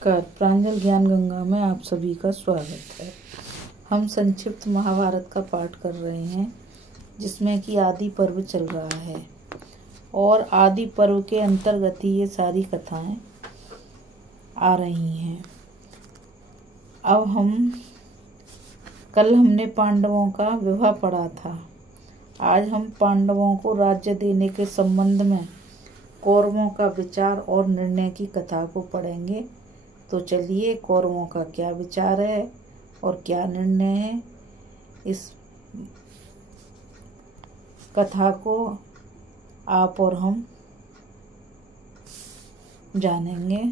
नमस्कार। प्रांजल ज्ञान गंगा में आप सभी का स्वागत है। हम संक्षिप्त महाभारत का पाठ कर रहे हैं, जिसमें कि आदि पर्व चल रहा है और आदि पर्व के अंतर्गत ही ये सारी कथाएं आ रही हैं। अब कल हमने पांडवों का विवाह पढ़ा था। आज हम पांडवों को राज्य देने के संबंध में कौरवों का विचार और निर्णय की कथा को पढ़ेंगे। तो चलिए, कौरवों का क्या विचार है और क्या निर्णय है, इस कथा को आप और हम जानेंगे।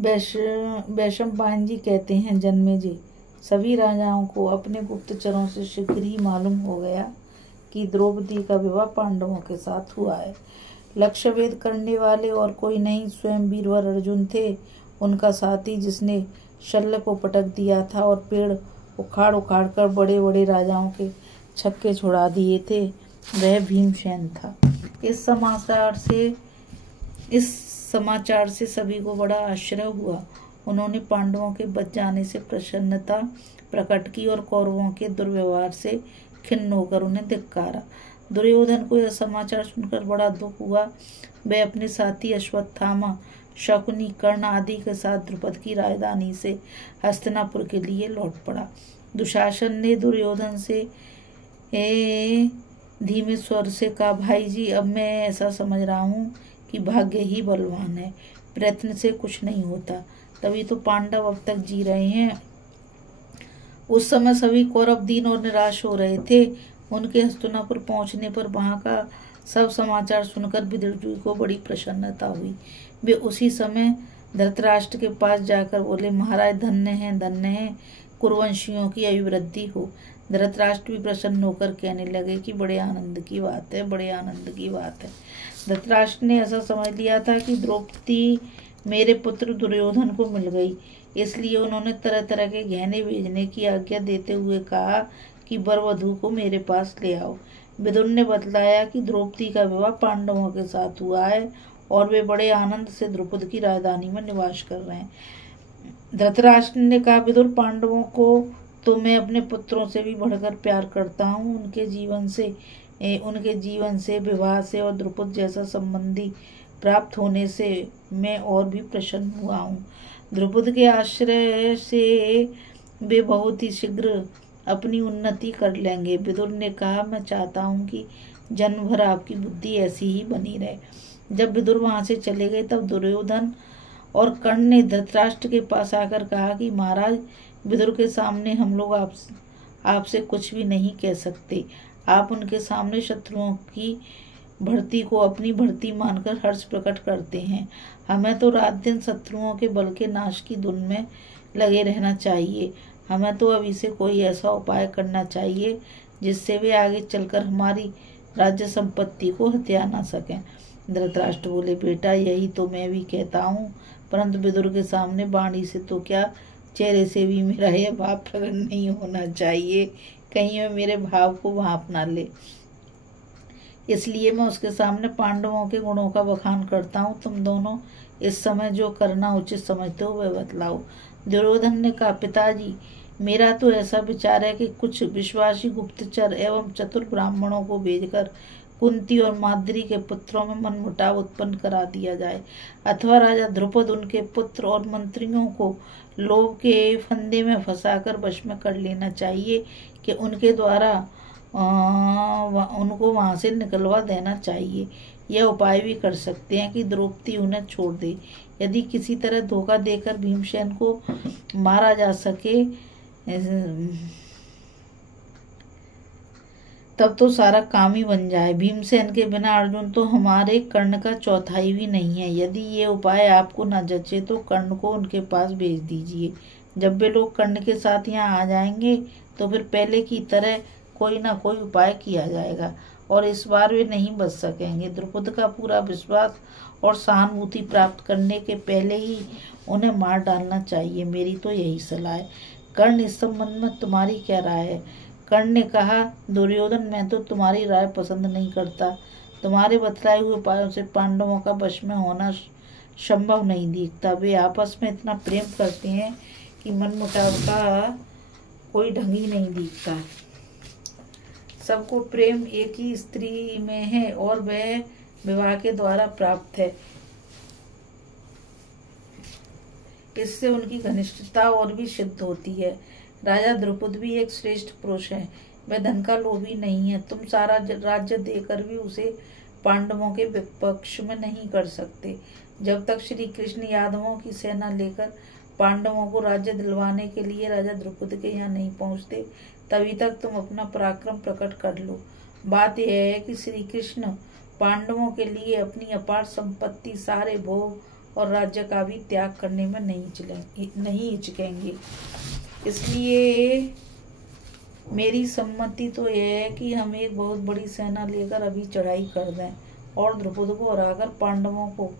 वैशंपायन जी कहते हैं, जन्मेजय, सभी राजाओं को अपने गुप्तचरों से शीघ्र ही मालूम हो गया कि द्रौपदी का विवाह पांडवों के साथ हुआ है। लक्ष्य भेद करने वाले और कोई नहीं, स्वयं वीरवर अर्जुन थे। उनका साथी, जिसने शल्य को पटक दिया था और पेड़ उखाड़ उखाड़ कर बड़े बड़े राजाओं के छक्के छुड़ा दिए थे, वह भीमसेन था। इस समाचार से सभी को बड़ा आश्चर्य हुआ। उन्होंने पांडवों के बच जाने से प्रसन्नता प्रकट की और कौरवों के दुर्व्यवहार से खिन्न होकर उन्हें धिक्कारा। दुर्योधन को यह समाचार सुनकर बड़ा दुख हुआ। वह अपने साथी अश्वत्थामा, शकुनी, कर्ण आदि के साथ द्रुपद की राजधानी से हस्तिनापुर के लिए लौट पड़ा। दुशासन ने दुर्योधन से धीमे स्वर से कहा, भाई जी, अब मैं ऐसा समझ रहा हूँ कि भाग्य ही बलवान है, प्रयत्न से कुछ नहीं होता, तभी तो पांडव अब तक जी रहे हैं। उस समय सभी कौरव दीन और निराश हो रहे थे। उनके हस्तिनापुर पहुंचने पर वहां का सब समाचार सुनकर विदुर जी को बड़ी प्रसन्नता हुई। वे उसी समय धृतराष्ट्र के पास जाकर बोले, महाराज, धन्य है कुरुवंशियों की अभिवृद्धि हो। धृतराष्ट्र भी प्रसन्न होकर कहने लगे कि बड़े आनंद की बात है, बड़े आनंद की बात है। धृतराष्ट्र ने ऐसा समझ लिया था कि द्रौपदी मेरे पुत्र दुर्योधन को मिल गई, इसलिए उन्होंने तरह तरह के गहने भेजने की आज्ञा देते हुए कहा कि वरवधू को मेरे पास ले आओ। विदुर ने बतलाया कि द्रौपदी का विवाह पांडवों के साथ हुआ है और वे बड़े आनंद से द्रुपद की राजधानी में निवास कर रहे हैं। धृतराष्ट्र ने कहा, विदुर, पांडवों को तो मैं अपने पुत्रों से भी बढ़कर प्यार करता हूँ। उनके जीवन से, विवाह से और द्रुपद जैसा संबंधी प्राप्त होने से मैं और भी प्रसन्न हुआ हूँ। द्रुपद के आश्रय से वे बहुत ही शीघ्र अपनी उन्नति कर लेंगे। विदुर ने कहा, मैं चाहता हूँ कि जन्म भर आपकी बुद्धि ऐसी ही बनी रहे। जब विदुर वहां से चले गए, तब दुर्योधन और कर्ण ने धृतराष्ट्र के पास आकर कहा कि महाराज, विदुर के सामने हम लोग आपसे कुछ भी नहीं कह सकते। आप उनके सामने शत्रुओं की भर्ती को अपनी भर्ती मानकर हर्ष प्रकट करते हैं। हमें तो रात दिन शत्रुओं के बल के नाश की धुन में लगे रहना चाहिए। हमें तो अभी से कोई ऐसा उपाय करना चाहिए जिससे वे आगे चलकर हमारी राज्य संपत्ति को हत्या ना सकें। धृतराष्ट्र बोले, बेटा, यही तो मैं भी कहता हूँ, परंतु विदुर के सामने वाणी से तो क्या, चेहरे से भी मेरा यह भाव प्रकट नहीं होना चाहिए, कहीं वह मेरे भाव को भांप ना ले। इसलिए मैं उसके सामने पांडवों के गुणों का बखान करता हूँ। तुम दोनों इस समय जो करना उचित समझते हो वह बतलाओ। दुर्योधन ने कहा, पिताजी, मेरा तो ऐसा विचार है कि कुछ विश्वासी गुप्तचर एवं चतुर ब्राह्मणों को भेजकर कुंती और माद्री के पुत्रों में मनमुटाव उत्पन्न करा दिया जाए, अथवा राजा द्रुपद उनके पुत्र और मंत्रियों को लोभ के फंदे में फंसाकर वश में कर लेना चाहिए कि उनके द्वारा उनको वहां से निकलवा देना चाहिए। यह उपाय भी कर सकते हैं कि द्रौपदी उन्हें छोड़ दे। यदि किसी तरह धोखा देकर भीमसेन को मारा जा सके, तब तो सारा काम ही बन जाए। भीमसेन के बिना अर्जुन तो हमारे कर्ण का चौथाई भी नहीं है। यदि ये उपाय आपको न जचे तो कर्ण को उनके पास भेज दीजिए। जब वे लोग कर्ण के साथ यहाँ आ जाएंगे तो फिर पहले की तरह कोई ना कोई उपाय किया जाएगा और इस बार वे नहीं बच सकेंगे। द्रुपद का पूरा विश्वास और सहानुभूति प्राप्त करने के पहले ही उन्हें मार डालना चाहिए। मेरी तो यही सलाह है। कर्ण, इस संबंध में तुम्हारी क्या राय है? कर्ण ने कहा, दुर्योधन, मैं तो तुम्हारी राय पसंद नहीं करता। तुम्हारे बतलाए हुए उपायों से पांडवों का वश में होना संभव नहीं दिखता। वे आपस में इतना प्रेम करते हैं कि मनमुटाव का कोई ढंग ही नहीं दिखता। सबको प्रेम एक ही स्त्री में है और वह विवाह के द्वारा प्राप्त है। इससे उनकी घनिष्ठता और भी सिद्ध होती है। राजा द्रुपद भी एक श्रेष्ठ पुरुष है। वह धन का लोभी नहीं है। तुम सारा राज्य देकर भी उसे पांडवों के विपक्ष में नहीं कर सकते। जब तक श्री कृष्ण यादवों की सेना लेकर पांडवों को राज्य दिलवाने के लिए राजा द्रुपद के यहाँ नहीं पहुँचते, तभी तक तुम अपना पराक्रम प्रकट कर लो। बात यह है कि श्री कृष्ण पांडवों के लिए अपनी अपार संपत्ति, सारे भोग और राज्य का भी त्याग करने में नहीं हिचकेंगे। इसलिए मेरी सम्मति तो यह है कि हम एक बहुत बड़ी सेना लेकर अभी चढ़ाई कर दें और द्रुपद को हराकर पांडवों को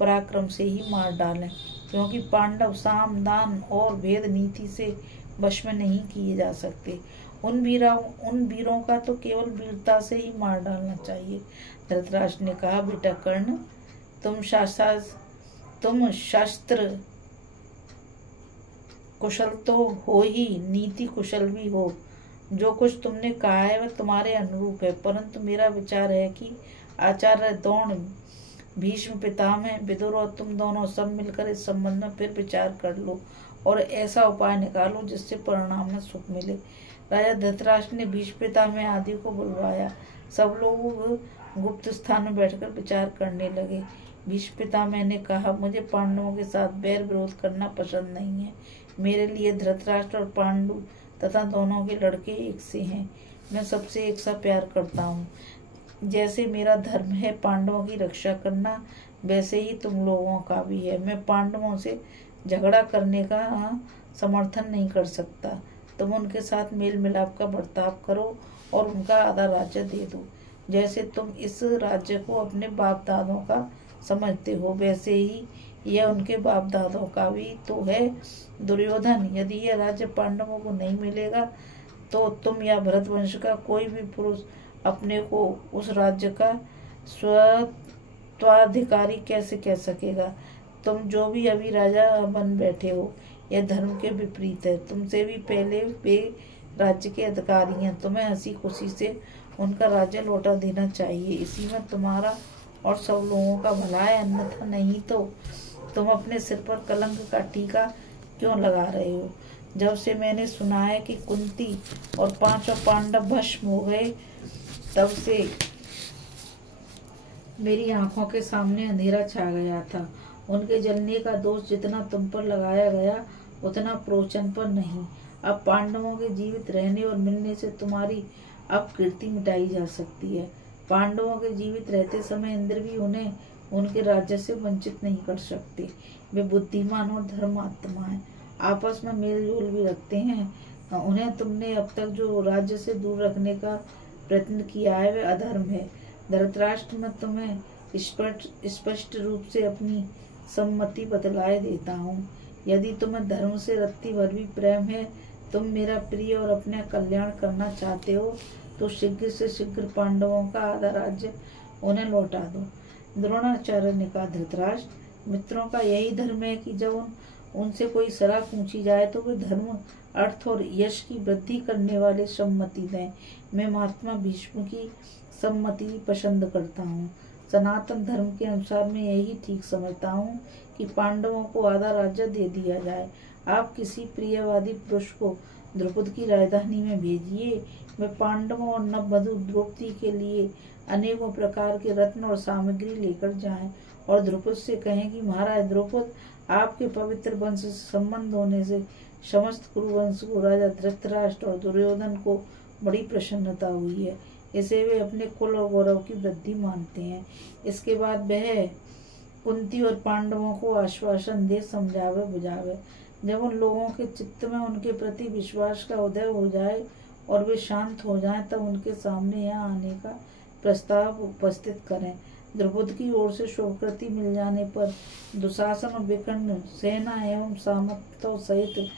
पराक्रम से ही मार डालें, क्योंकि पांडव साम, दान और भेद नीति से वश में नहीं किए जा सकते। उन वीरों का तो केवल वीरता से ही मार डालना चाहिए। धृतराष्ट्र ने कहा, बेटा कर्ण, तुम शास्त्र कुशल तो हो ही, नीति कुशल भी हो। जो कुछ तुमने कहा है वह तुम्हारे अनुरूप है, परंतु मेरा विचार है कि आचार्य द्रोण, भीष्म पितामह, विदुर और तुम दोनों सब मिलकर इस संबंध में फिर विचार कर लो और ऐसा उपाय निकालो जिससे परिणाम में सुख मिले। राजा धृतराष्ट्र ने भीष्म पितामह आदि को बुलवाया। सब लोग गुप्त स्थान में बैठकर विचार करने लगे। भीष्म पितामह ने कहा, मुझे पांडवों के साथ बैर विरोध करना पसंद नहीं है। मेरे लिए धृतराष्ट्र और पांडु तथा दोनों के लड़के एक से हैं। मैं सबसे एक सा प्यार करता हूँ। जैसे मेरा धर्म है पांडवों की रक्षा करना, वैसे ही तुम लोगों का भी है। मैं पांडवों से झगड़ा करने का समर्थन नहीं कर सकता। तुम उनके साथ मेल मिलाप का बर्ताव करो और उनका आधा राज्य दे दो। जैसे तुम इस राज्य को अपने बाप दादों का समझते हो, वैसे ही यह उनके बाप दादों का भी तो है। दुर्योधन, यदि यह राज्य पांडवों को नहीं मिलेगा तो तुम या भरतवंश का कोई भी पुरुष अपने को उस राज्य का स्वत्वाधिकारी कैसे कह सकेगा। तुम जो भी अभी राजा बन बैठे हो, यह धर्म के विपरीत है। तुमसे भी पहले वे राज्य के अधिकारी हैं। तुम्हें हंसी खुशी से उनका राज्य लौटा देना चाहिए। इसी में तुम्हारा और सब लोगों का भला है, अन्यथा नहीं तो तुम अपने सिर पर कलंक का टीका क्यों लगा रहे हो। जब से मैंने सुना है कि कुंती और पांचों पांडव भस्म हो गए, तब से मेरी आंखों के सामने अंधेरा छा गया था। उनके जलने का दोष जितना तुम पर लगाया गया उतना प्रोचन पर नहीं। अब पांडवों के जीवित रहने और मिलने से तुम्हारी अपकीर्ति मिटाई जा सकती है। पांडवों के जीवित रहते समय इंद्र भी उन्हें उनके राज्य से वंचित नहीं कर सकते। वे बुद्धिमान और धर्मात्मा हैं, आपस में मेल जोल भी रखते हैं। उन्हें तुमने अब तक जो राज्य से दूर रखने का प्रयत्न किया है वह अधर्म है। धृतराष्ट्र, मैं तुम्हें स्पष्ट रूप से अपनी सम्मति बतलाए देता हूँ। यदि तुम्हें धर्म से रत्ती भर भी प्रेम है, तुम मेरा प्रिय और अपने कल्याण करना चाहते हो, तो शीघ्र से शीघ्र पांडवों का आधा राज्य उन्हें लौटा दो। द्रोणाचार्य ने कहा, धृतराष्ट्र, मित्रों का यही धर्म है कि जब उनसे कोई सलाह पूछी जाए तो वे धर्म, अर्थ और यश की वृद्धि करने वाले सम्मति दें। मैं महात्मा भीष्म की सम्मति पसंद करता हूँ। सनातन धर्म के अनुसार मैं यही ठीक समझता हूँ कि पांडवों को आधा राज्य दे दिया जाए। आप किसी प्रियवादी पुरुष को द्रुपद की राजधानी में भेजिए। वे पांडवों और नववधु द्रौपदी के लिए अनेकों प्रकार के रत्न और सामग्री लेकर जाएं और द्रुपद से कहें कि महाराज द्रुपद, आपके पवित्र वंश से संबंध होने से समस्त कुरुवंश को राजा धृतराष्ट्र और दुर्योधन को बड़ी प्रसन्नता हुई है। इसे वे अपने कुल और गौरव की वृद्धि मानते हैं। इसके बाद वह कुंती और पांडवों को आश्वासन दे समझावे बुझावे। जब उन लोगों के चित्त में उनके प्रति विश्वास का उदय हो जाए और वे शांत हो जाएं, तब उनके सामने यहाँ आने का प्रस्ताव उपस्थित करें। द्रुपद की ओर से शुभकृति मिल जाने पर दुशासन और विकर्ण सेना एवं सामंतों सहित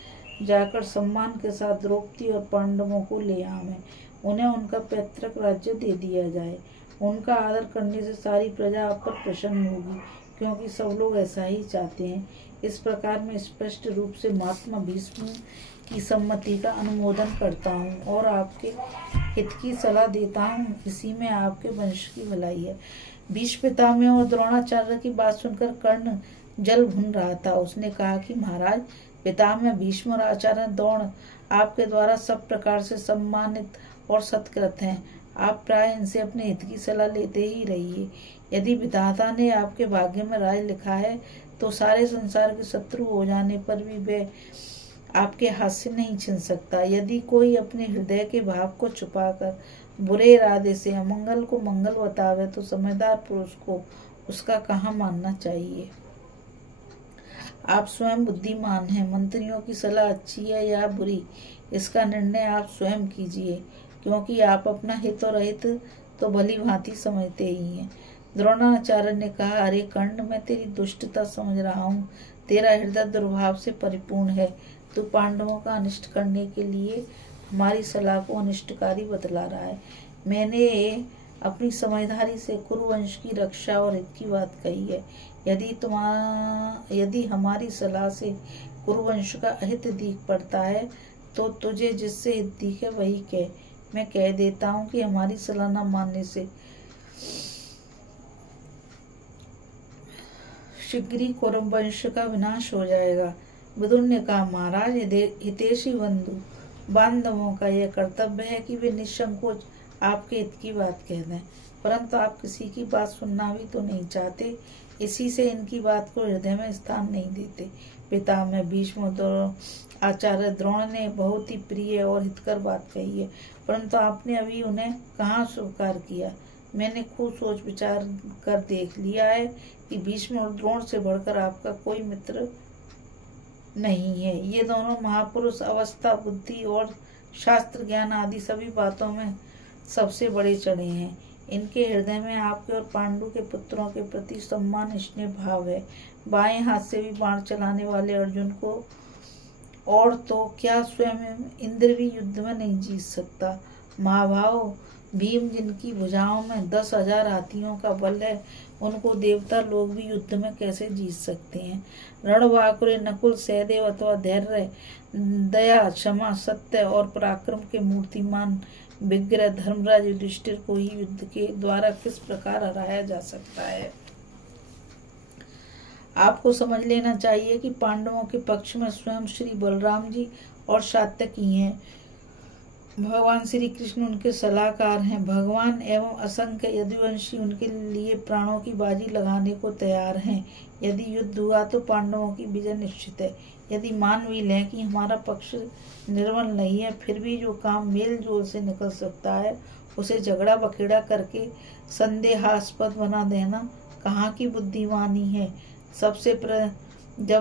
जाकर सम्मान के साथ द्रौपदी और पांडवों को ले आवें। उन्हें उनका पैतृक राज्य दे दिया जाए। उनका आदर करने से सारी प्रजा आप पर प्रसन्न होगी, क्योंकि सब लोग ऐसा ही चाहते हैं। इस प्रकार मैं स्पष्ट रूप से महात्मा भीष्म की सम्मति का अनुमोदन करता हूँ और आपके हित की सलाह देता हूँ। इसी में आपके वंश की भलाई है। भीष्म पितामह और द्रोणाचार्य की बात सुनकर कर्ण जल भुन रहा था। उसने कहा कि महाराज, पितामह भीष्म और आचार्य द्रोण आपके द्वारा सब प्रकार से सम्मानित और सत्कृत हैं। आप प्राय इनसे अपने हित की सलाह लेते ही रहिए। यदि विधाता ने आपके भाग्य में राज लिखा है तो सारे संसार के शत्रु हो जाने पर भी वे आपके हाथ से नहीं छिन सकता। यदि कोई अपने हृदय के भाव को छुपाकर बुरे इरादे से अमंगल को मंगल बतावे तो समझदार पुरुष को उसका कहाँ मानना चाहिए। आप स्वयं बुद्धिमान हैं। मंत्रियों की सलाह अच्छी है या बुरी, इसका निर्णय आप स्वयं कीजिए, क्योंकि आप अपना हित और अहित तो भली भांति समझते ही हैं। द्रोणाचार्य ने कहा, अरे कर्ण, मैं तेरी दुष्टता समझ रहा हूँ। तेरा हृदय दुर्भाव से परिपूर्ण है। तू पांडवों का अनिष्ट करने के लिए हमारी सलाह को अनिष्टकारी बतला रहा है। मैंने अपनी समझदारी से कुरुवंश की रक्षा और हित की बात कही है। यदि हमारी सलाह से कुरुवंश का अहित दिख पड़ता है तो तुझे जिससे हित दिखे वही कह। मैं कह देता हूँ कि हमारी सलाह न मानने से शीघ्र ही कुरुवंश का विनाश हो जाएगा। विदुर ने कहा, महाराज, हितैषी बंधु बांधवों का यह कर्तव्य है कि वे निसंकोच आपके हित की बात कह दें, परंतु आप किसी की बात सुनना भी तो नहीं चाहते, इसी से इनकी बात को हृदय में स्थान नहीं देते। पितामह भीष्म और आचार्य द्रोण ने बहुत ही प्रिय और हितकर बात कही है, परंतु आपने अभी उन्हें कहाँ स्वीकार किया। मैंने खूब सोच विचार कर देख लिया है कि भीष्म और द्रोण से बढ़कर आपका कोई मित्र नहीं है। ये दोनों महापुरुष अवस्था, बुद्धि और शास्त्र ज्ञान आदि सभी बातों में सबसे बड़े चढ़े हैं। इनके हृदय में आपके और पांडु के पुत्रों के प्रति सम्मान स्नेह भाव है। बाएं हाथ से भी बाण चलाने वाले अर्जुन को और तो क्या स्वयं इंद्र भी युद्ध में नहीं जीत सकता। महाभाव भीम, जिनकी भुजाओं में 10,000 हाथियों का बल है, उनको देवता लोग भी युद्ध में कैसे जीत सकते हैं। रणबांकुरे, नकुल, सहदेव अथवा धैर्य, दया, क्षमा, सत्य और पराक्रम के मूर्तिमान विग्रह धर्मराज युधिष्ठिर को ही युद्ध के द्वारा किस प्रकार हराया जा सकता है। आपको समझ लेना चाहिए कि पांडवों के पक्ष में स्वयं श्री बलराम जी और सात्यकी हैं। भगवान श्री कृष्ण उनके सलाहकार हैं। भगवान एवं असंख्य यदुवंशी उनके लिए प्राणों की बाजी लगाने को तैयार हैं। यदि युद्ध हुआ तो पांडवों की विजय निश्चित है। यदि मान भी लें कि हमारा पक्ष निर्बल नहीं है, फिर भी जो काम मेल जोल से निकल सकता है उसे झगड़ा बखेड़ा करके संदेहास्पद बना देना कहाँ की बुद्धिमानी है। जब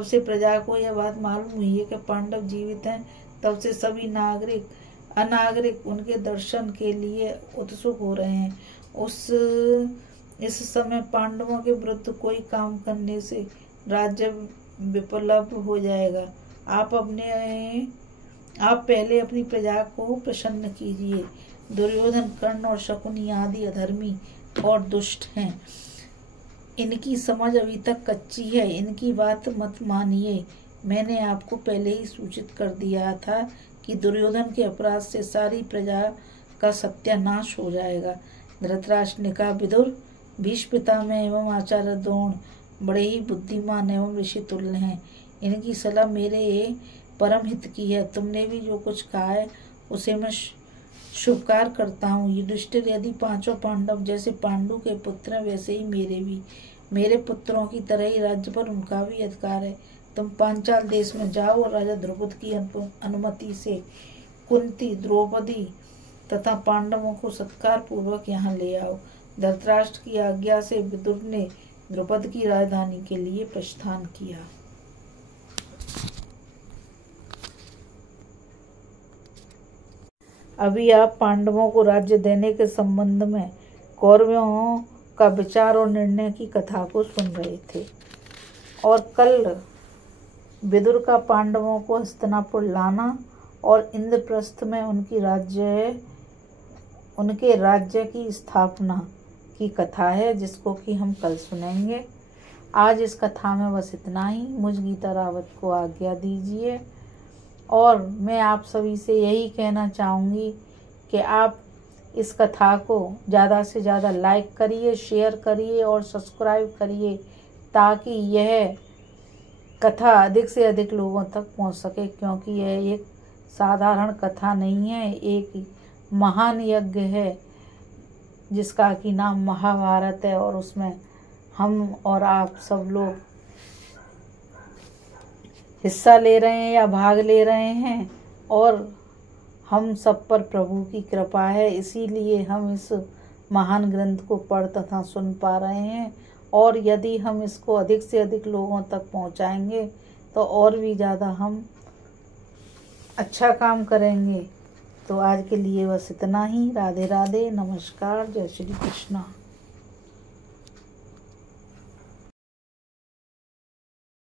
से प्रजा को यह बात मालूम हुई है कि पांडव जीवित हैं, तब से सभी अनागरिक उनके दर्शन के लिए उत्सुक हो रहे हैं। इस समय पांडवों के विरुद्ध कोई काम करने से राज्य विप्लव हो जाएगा। आप पहले अपनी प्रजा को प्रसन्न कीजिए। दुर्योधन, कर्ण और शकुनी आदि अधर्मी और दुष्ट हैं। इनकी समझ अभी तक कच्ची है। इनकी बात मत मानिए। मैंने आपको पहले ही सूचित कर दिया था कि दुर्योधन के अपराध से सारी प्रजा का सत्यानाश हो जाएगा। धृतराष्ट्र ने कहा, विदुर, भीष्म पितामह एवं आचार्य द्रोण बड़े ही बुद्धिमान एवं ऋषि तुल्य हैं। इनकी सलाह मेरे परम हित की है। तुमने भी जो कुछ कहा है उसे मैं शुभकार करता हूँ। युधिष्ठिर, यदि पांचों पांडव जैसे पांडु के पुत्र हैं, वैसे ही मेरे भी, मेरे पुत्रों की तरह ही राज्य पर उनका भी अधिकार है। तुम पांचाल देश में जाओ और राजा द्रुपद की अनुमति से कुंती, द्रौपदी तथा पांडवों को सत्कार पूर्वक यहाँ ले आओ। धृतराष्ट्र की आज्ञा से विदुर ने द्रुपद की राजधानी के लिए प्रस्थान किया। अभी आप पांडवों को राज्य देने के संबंध में कौरवों का विचार और निर्णय की कथा को सुन रहे थे, और कल विदुर का पांडवों को हस्तिनापुर लाना और इंद्रप्रस्थ में उनके राज्य की स्थापना की कथा है, जिसको कि हम कल सुनेंगे। आज इस कथा में बस इतना ही। मुझ गीता रावत को आज्ञा दीजिए और मैं आप सभी से यही कहना चाहूँगी कि आप इस कथा को ज़्यादा से ज़्यादा लाइक करिए, शेयर करिए और सब्सक्राइब करिए ताकि यह कथा अधिक से अधिक लोगों तक पहुंच सके, क्योंकि यह एक साधारण कथा नहीं है, एक महान यज्ञ है जिसका कि नाम महाभारत है और उसमें हम और आप सब लोग हिस्सा ले रहे हैं या भाग ले रहे हैं और हम सब पर प्रभु की कृपा है, इसीलिए हम इस महान ग्रंथ को पढ़ तथा सुन पा रहे हैं। और यदि हम इसको अधिक से अधिक लोगों तक पहुंचाएंगे तो और भी ज़्यादा हम अच्छा काम करेंगे। तो आज के लिए बस इतना ही। राधे राधे, नमस्कार, जय श्री कृष्णा।